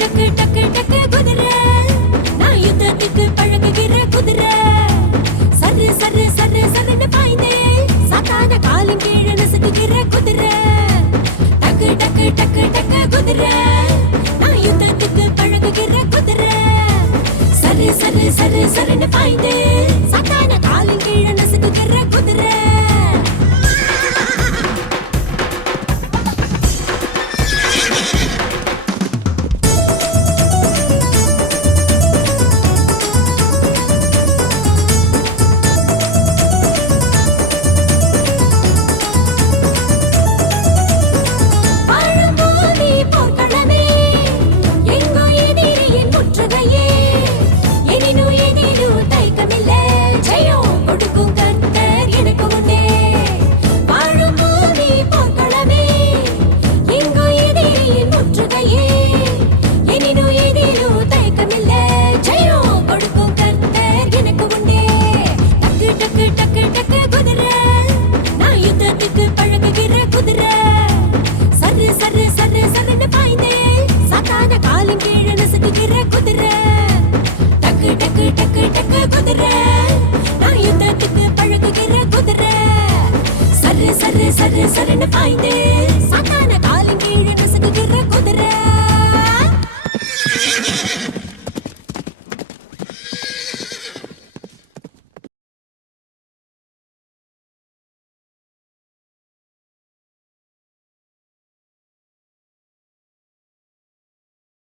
டக்கு டக்கு டக்கு குதிரை நான் யுத்தத்துக்கு பழகுகிற குதிரை சரு சரு சரு சருன்னு பாய்ந்தே சாத்தான காலின் கீழே நசுக்குகிற குதிரை டக்கு டக்கு டக்கு டக்கு குதிரை நான் யுத்தத்துக்கு பழகுகிற குதிரை சரு சரு சரு சருன்னு பாய்ந்தே சாத்தான காலின் கீழே நசுக்குகிற குதிரை சரு சருன்னு பாய்ந்தே